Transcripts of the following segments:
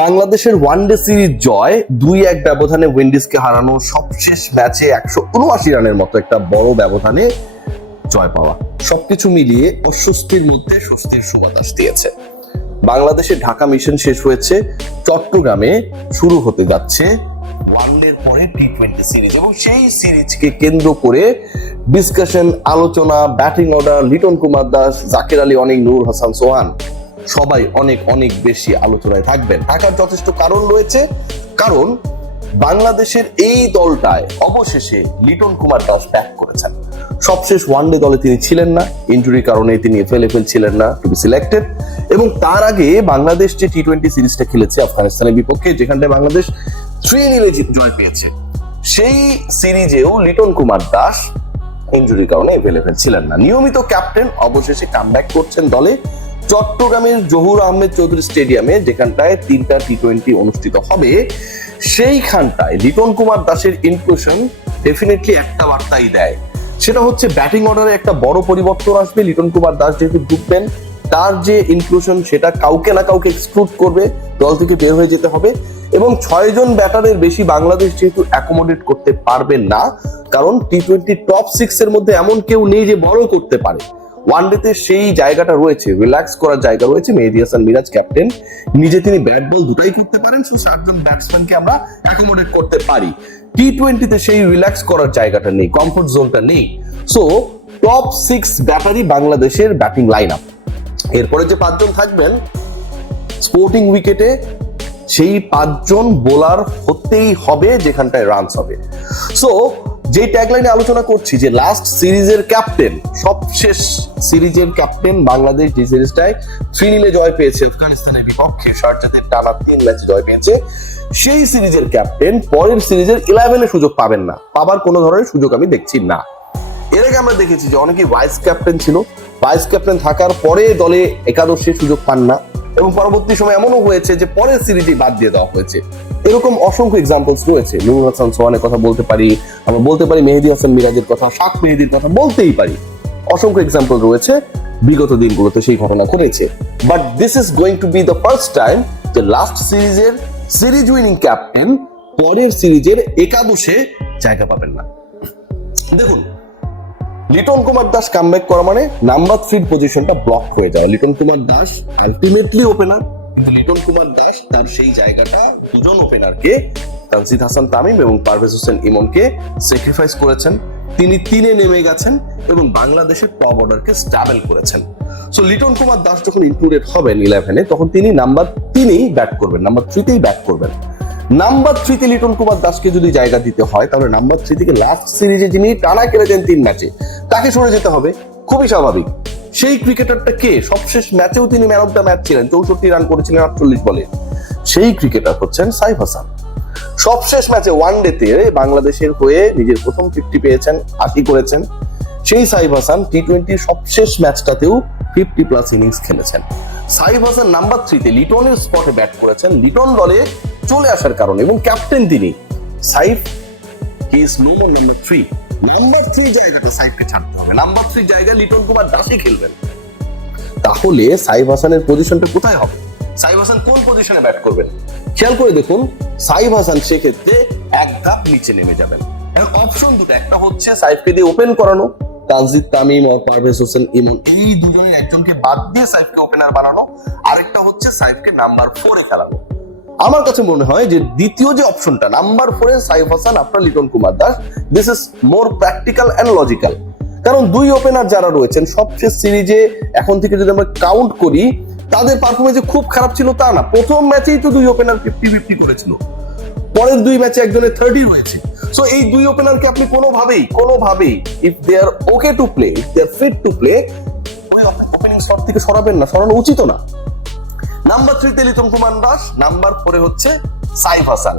বাংলাদেশের one day series জয় 2-1 ব্যবধানে উইন্ডিজকে হারানো, সবশেষ ম্যাচে 179 রানের মতো একটা বড় ব্যবধানে জয় পাওয়া, সবকিছু মিলিয়ে অস্বস্তির মধ্যে স্বস্তির সুবাতাস দিয়েছে। বাংলাদেশের ঢাকা মিশন শেষ হয়েছে, চট্টগ্রামে শুরু হতে যাচ্ছে ওয়ানডের পরে টি-20 সিরিজ এবং সেই সিরিজকে কেন্দ্র করে ডিসকাশন, আলোচনা, ব্যাটিং অর্ডার, লিটন কুমার দাস, জাকির আলী অনিক, নুরুল হাসান সোহান সবাই অনেক অনেক বেশি আলোচনায় থাকবেন। থাকার যথেষ্ট কারণ রয়েছে, কারণ বাংলাদেশের এই দলটায় অবশেষে লিটন কুমার দাস ব্যাক করেছেন। সবশেষ ওয়ানডে দলে তিনি ছিলেন না, ইনজুরির কারণে তিনি এফএল ছিলেন না টু বি সিলেক্টেড। এবং তার আগে বাংলাদেশ যে টি-20 সিরিজটা খেলেছে আফগানিস্তানের বিপক্ষে, যেখানটায় বাংলাদেশ 3-0 জয় পেয়েছে, সেই সিরিজেও লিটন কুমার দাস ইনজুরির কারণে এফএল ছিলেন না। নিয়মিত ক্যাপ্টেন অবশেষে কামব্যাক করছেন দলে চট্টগ্রামের জহুর আহমেদ চৌধুরী স্টেডিয়ামে, যেখানটায় 3টা টি-20 অনুষ্ঠিত হবে। সেইখানটায় লিটন কুমার দাসের ইনক্লুশন ডেফিনেটলি একটা বার্তাই দেয়, সেটা হচ্ছে ব্যাটিং অর্ডারে একটা বড় পরিবর্তন আসবে। লিটন কুমার দাস যেহেতু ঢুকবেন, তার যে ইনক্লুশন সেটা কাউকে না কাউকে এক্সক্লুড করবে, দল থেকে বের হয়ে যেতে হবে। এবং 6 জন ব্যাটারের বেশি বাংলাদেশ যেহেতু অ্যাকোমোডেট করতে পারবেন না, কারণ টি-20 টপ 6 এর মধ্যে এমন কেউ নেই যে বড় করতে পারে। ওয়ানডেতে সেই জায়গাটা রয়েছে, রিল্যাক্স করার জায়গা রয়েছে। মেহেদী হাসান মিরাজ ক্যাপ্টেন, নিজে তিনি ব্যাট বল দুটাই করতে পারেন, সো 7 জন ব্যাটসম্যানকে আমরা অ্যাকোমোডেট করতে পারি। টি-20তে সেই রিল্যাক্স করার জায়গাটা নেই, কমফোর্ট জোনটা নেই। সো টপ 6 ব্যাটারই বাংলাদেশের ব্যাটিং লাইন আপ। এরপরে যে 5 জন থাকবেন স্পোর্টিং উইকেটে, সেই 5 জন বোলার হতেই হবে যেখানটায় রানস হবে। সো যে ট্যাগলাইনে আলোচনা করছি যে লাস্ট সিরিজের ক্যাপ্টেন, সবশেষ সিরিজের ক্যাপ্টেন বাংলাদেশ, যে সিরিজটায় 3-0 জয় পেয়েছে আফগানিস্তানের বিপক্ষে, শারজাতে টানা 3 ম্যাচে জয় পেয়েছে, সেই সিরিজের ক্যাপ্টেন পরের সিরিজের 11-এ সুযোগ পাবেন না, পাবার কোনো ধরনের সুযোগ আমি দেখছি না। এর আগে আমরা দেখেছি যে অনেকেই ভাইস ক্যাপ্টেন ছিল, ভাইস ক্যাপ্টেন থাকার পরে দলে একাদশে সুযোগ পান না, এবং পরবর্তী সময় এমনও হয়েছে যে পরের সিরিজে বাদ দিয়ে দেওয়া হয়েছে। এরকম অসংখ্য এক্সাম্পলস রয়েছে। নুরুল হাসান সোহানের কথা বলতে পারি, আমরা বলতে পারি মেহেদী হাসান মিরাজের কথা, শাক মেহেদীর কথা বলতেই পারি। অসংখ্য এক্সাম্পল রয়েছে, বিগত দিনগুলোতে সেই ঘটনা ঘটেছে। But this is going to B the first time যে লাস্ট সিরিজের সিরিজ উইনিং ক্যাপ্টেন পরের সিরিজের একাদশে জায়গা পাবেন না। দেখুন, লিটন কুমার দাস কামব্যাক করা মানে নাম্বার 3 পজিশনটা ব্লক হয়ে যায়। লিটন কুমার দাস আলটিমেটলি ওপেনার, লিটন কুমার দাস তার সেই জায়গাটা 2 জন ওপেনারকে, তানজিদ হাসান তামিম এবং পারভেজ হোসেন ইমনকে স্যাক্রিফাইস করেছেন। তিনি 3-এ নেমে গেছেন এবং বাংলাদেশের টপ অর্ডারকে স্ট্যাবল করেছেন। সো লিটন কুমার দাস যখন ইনক্লুডেড হবেন 11-এ, তখন তিনি নাম্বার 3-এই ব্যাট করবেন, নাম্বার 3-তেই ব্যাট করবেন। নাম্বার 3-তে লিটন কুমার দাসকে যদি জায়গা দিতে হয়, তাহলে নাম্বার 3 থেকে লাস্ট সিরিজে যিনি টানা খেলেছেন 3 ম্যাচে, তাকে সরে যেতে হবে, খুবই স্বাভাবিক। সেই ক্রিকেটারটা কে? সবশেষ ম্যাচেও তিনি ম্যান অফ দ্য ম্যাচ ছিলেন, 64 রান করেছিলেন 48 বলে। সেই ক্রিকেটার হচ্ছেন সাইফ হাসান। সবশেষ ম্যাচে ওয়ানডেতে বাংলাদেশের হয়ে নিজের প্রথম 50 পেয়েছেন, 80 করেছেন। সেই সাইফ হাসান টি-20 সবশেষ ম্যাচটাতেও 50+ ইনিংস খেলেছেন। সাইফ হাসান নাম্বার 3-তে লিটনের স্পটে ব্যাট করেছেন, লিটন দলে চলে আসার কারণে, এবং ক্যাপ্টেন তিনি। Saif he is number 3। Number 3 জায়গাটা সাইফকে ছাড়তে হবে, নাম্বার 3 জায়গায় লিটন কুমার দাসই খেলবেন। তাহলে সাইফ হাসানের পজিশনটা কোথায় হবে? সাইফ হাসান কোন পজিশনে ব্যাট করবেন? খেয়াল করে দেখুন, সাইফ হাসান সেক্ষেত্রে এক ধাপ নিচে নেমে যাবেন। এখন অপশন দুটো, একটা হচ্ছে সাইফকে দিয়ে ওপেন করানো, তানজিদ তামিম আর পারভেজ হোসেন ইমন এই দুজনের একজনকে বাদ দিয়ে সাইফকে ওপেনার বানানো, আরেকটা হচ্ছে সাইফকে নাম্বার 4-এ খেলানো। আমার কাছে মনে হয় যে দ্বিতীয় যে অপশনটা, নাম্বার 4-এ সাইফ হাসান আপনার Liton Kumar Das, this is more practical and logical. কারণ 2 ওপেনার যারা রয়েছেন সবশেষ সিরিজে, এখন থেকে যদি আমরা কাউন্ট করি, তাদের পারফরমেন্স খুব খারাপ ছিল তা না। প্রথম ম্যাচেই তো 2 ওপেনার 50-50 করেছিল, পরের 2 ম্যাচে একজনের 30 হয়েছে। সো এই 2 ওপেনারকে আপনি কোনোভাবেই if they are okay to play, if they are fit to play, opening slot থেকে সরাবেন না, সরানো উচিত না। নাম্বার 3-তে লিটন কুমার দাস, নাম্বার 4-এ হচ্ছে সাইফ হাসান।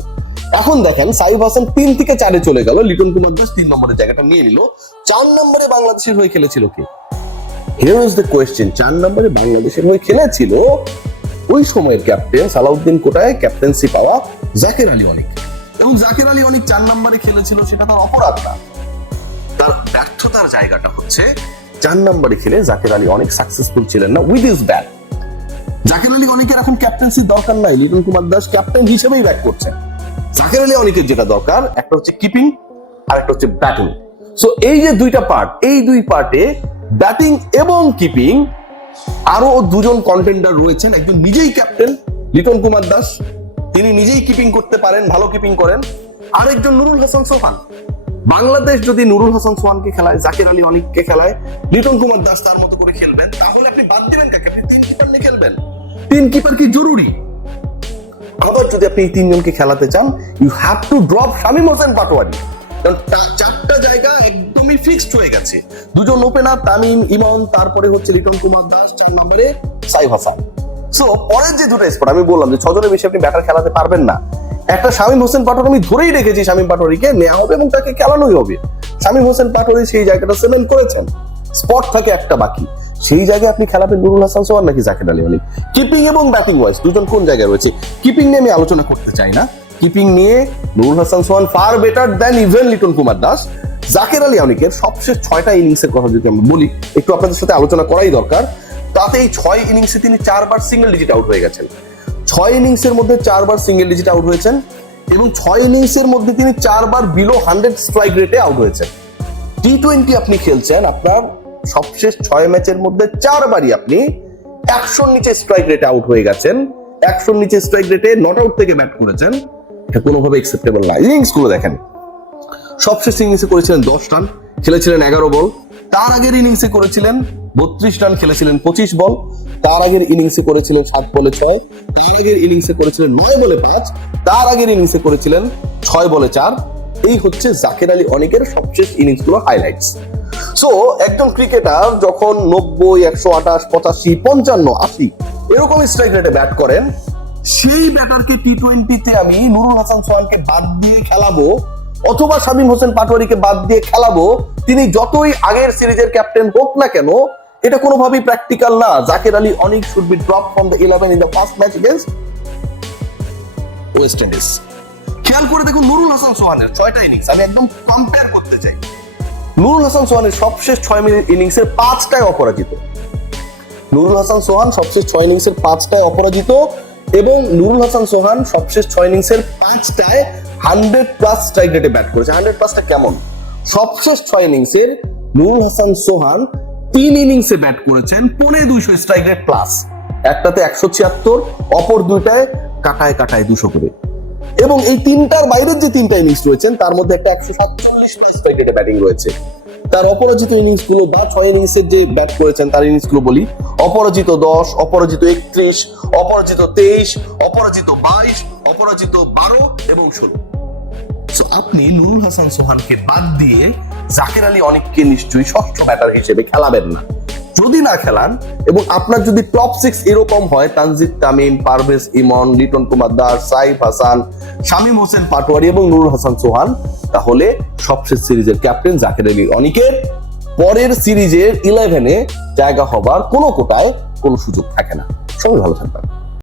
এখন দেখেন, সাইফ হাসান 3 থেকে 4-এ চলে গেল, লিটন কুমার দাস 3 নম্বরের জায়গাটা নিয়ে নিল। 4 নম্বরে বাংলাদেশের হয়ে খেলেছিল কে? Here is the question. 4 নম্বরে বাংলাদেশের হয়ে খেলেছিল ওই সময়ের ক্যাপ্টেন সালাউদ্দিন কোটায় ক্যাপ্টেন্সি পাওয়া জাকির আলী অনিক। এবং জাকির আলী অনিক 4 নম্বরে খেলেছিল, সেটা তার অপরাধ না। তার ব্যর্থতার জায়গাটা হচ্ছে 4 নম্বরে খেলে জাকির আলী অনিক সাকসেসফুল ছিলেন না with his bat. Jaker Ali অনেকের এখন ক্যাপ্টেন্সির দরকার নাই, লিটন কুমার দাস ক্যাপ্টেন হিসেবেই ব্যাট করছেন। জাকের আলী অনেকের যেটা দরকার, একটা হচ্ছে কিপিং আর একটা হচ্ছে ব্যাটিং। সো এই যে দুইটা পার্ট, এই দুই পার্টে ব্যাটিং এবং কিপিং আরো দুজন কন্টেন্ডার রয়েছেন। একজন নিজেই ক্যাপ্টেন লিটন কুমার দাস, তিনি নিজেই কিপিং করতে পারেন, ভালো কিপিং করেন। আরেকজন নুরুল হাসান সোহান। বাংলাদেশ যদি নুরুল হাসান সোহানকে খেলায়, জাকের আলী অনেককে খেলায়, লিটন কুমার দাস তার মতো করে খেলবেন, তাহলে আপনি বাদ দিবেন কাকে? আপনি তিন কিপার নিয়ে খেলবেন। তিন কিপার কি জরুরি? আবার যদি আপনি এই তিনজনকে খেলাতে চান, you have to drop Shamim Hossain Patwari, কারণ চারটা জায়গা একদমই ফিক্সড হয়ে গেছে। দুজন ওপেনার তামিম ইমন, তারপরে হচ্ছে লিটন কুমার দাস, 4 নম্বরে সাইফ হাসান। সো পরের যে দুটো স্পট আমি বললাম যে 6 জনের বেশি আপনি ব্যাটার খেলাতে পারবেন না। একটা শামীম হোসেন পাটোয়ারি আমি ধরেই রেখেছি, শামীম পাটোয়ারিকে নেওয়া হবে এবং তাকে খেলানোই হবে। শামীম হোসেন পাটোয়ারি সেই জায়গাটা সিলেক্ট করেছেন, স্পট থাকে একটা বাকি, সেই জায়গায় আপনি খেলাবেন নুরুল হাসান সোহান নাকি জাকের আলী অনেক? কিপিং এবং ব্যাটিং ওয়াইজ দুজন কোন জায়গায় রয়েছে? কিপিং নিয়ে আমি আলোচনা করতে চাই না। কিপিং নিয়ে Nurul Hasan Sohan far better than even Liton Kumar Das. Jaker Ali অনেকের সবশেষ 6টা ইনিংসের কথা যদি আমি বলি, একটু আপনাদের সাথে আলোচনা করাই দরকার। তাতে এই 6 ইনিংসে তিনি 4 বার সিঙ্গেল ডিজিট আউট হয়ে গেছেন। 6 ইনিংসের মধ্যে 4 বার সিঙ্গেল ডিজিট আউট হয়েছেন এবং 6 ইনিংসের মধ্যে তিনি 4 বার বিলো 100 স্ট্রাইক রেটে আউট হয়েছেন। টি20 আপনি খেলছেন, আপনার সবশেষ 6 ম্যাচের মধ্যে 4 বারই আপনি 100 নিচে স্ট্রাইক রেটে আউট হয়ে গেছেন। 100 নিচে স্ট্রাইক রেটে নট আউট থেকে ব্যাট করেছেন, এটা কোনোভাবে অ্যাকসেপ্টেবল না। ইনিংস গুলো দেখেন, সবশেষ ইনিংসে করেছিলেন 10 রান, খেলেছিলেন 11 বল। তার আগের ইনিংসে করেছিলেন 32 রান, খেলেছিলেন 25 বল। তার আগের ইনিংসে করেছিলেন 7 বলে 6, তার আগের ইনিংসে করেছিলেন 9 বলে 5, তার আগের ইনিংসে করেছিলেন 6 বলে 4। এই হচ্ছে জাকের আলী অনেকের সবশেষ ইনিংস গুলো হাইলাইটস। সো একজন ক্রিকেটার যখন 90, 128, 85, 55, 80 এরকম স্ট্রাইক রেটে ব্যাট করেন, সেই ব্যাটারকে টি20তে আমি নুরুল হাসান সোহানকে বাদ দিয়ে খেলাবো অথবা শামীম হোসেন পাটোয়ারিকে বাদ দিয়ে খেলাবো, তিনি যতই আগের সিরিজের ক্যাপ্টেন হোক না কেন, এটা কোনোভাবেই প্র্যাকটিক্যাল না। জাকের আলী অনেক should be drop from the 11 in the first match against West Indies. খেয়াল করে দেখুন নুরুল হাসান সোহানের 6টা ইনিংস আমি একদম কম্পেয়ার করতে চাই। নুরুল হাসান সোহানের সবশেষ 6 ইনিংসের 5টায় অপরাজিত। নুরুল হাসান সোহান সবশেষ 6 ইনিংসের 5টায় অপরাজিত এবং নুরুল হাসান সোহান সবশেষ 6 ইনিংসের 5টায় 100+ স্ট্রাইক রেটে ব্যাট করেছে। 100+টা কেমন? সবশেষ 6 ইনিংসের নুরুল হাসান সোহান 3 ইনিংসে ব্যাট করেছেন 250 স্ট্রাইক রেট প্লাস, একটাতে 176, অপর দুইটায় কাটায় কাটায় 200 করে। এবং এই তিনটার বাইরের যে 3টা ইনিংস রয়েছেন তার মধ্যে একটা 147 স্ট্রাইক রেটে ব্যাটিং রয়েছে। তার অপরাজিত ইনিংস গুলো বা 6 ইনিংসের যে ব্যাট করেছেন তার ইনিংস গুলো বলি: অপরাজিত 10, অপরাজিত 31, অপরাজিত 23, অপরাজিত 22, অপরাজিত 12 এবং 16। সো আপনি নুরুল হাসান সোহানকে বাদ দিয়ে জাকের আলী অনেককে নিশ্চয়ই ষষ্ঠ ব্যাটার হিসেবে খেলাবেন না। যদি না খেলান এবং আপনার যদি টপ 6 এরকম হয়, তানজিদ তামিম, পারভেজ ইমন, লিটন কুমার দাস, সাইফ হাসান, শামীম হোসেন পাটোয়ারি এবং নুরুল হাসান সোহান, তাহলে সবশেষ সিরিজের ক্যাপ্টেন জাকের আলী অনেকের পরের সিরিজের 11-এ জায়গা হবার কোনো কোটায় কোনো সুযোগ থাকে না। সবাই ভালো থাকবেন।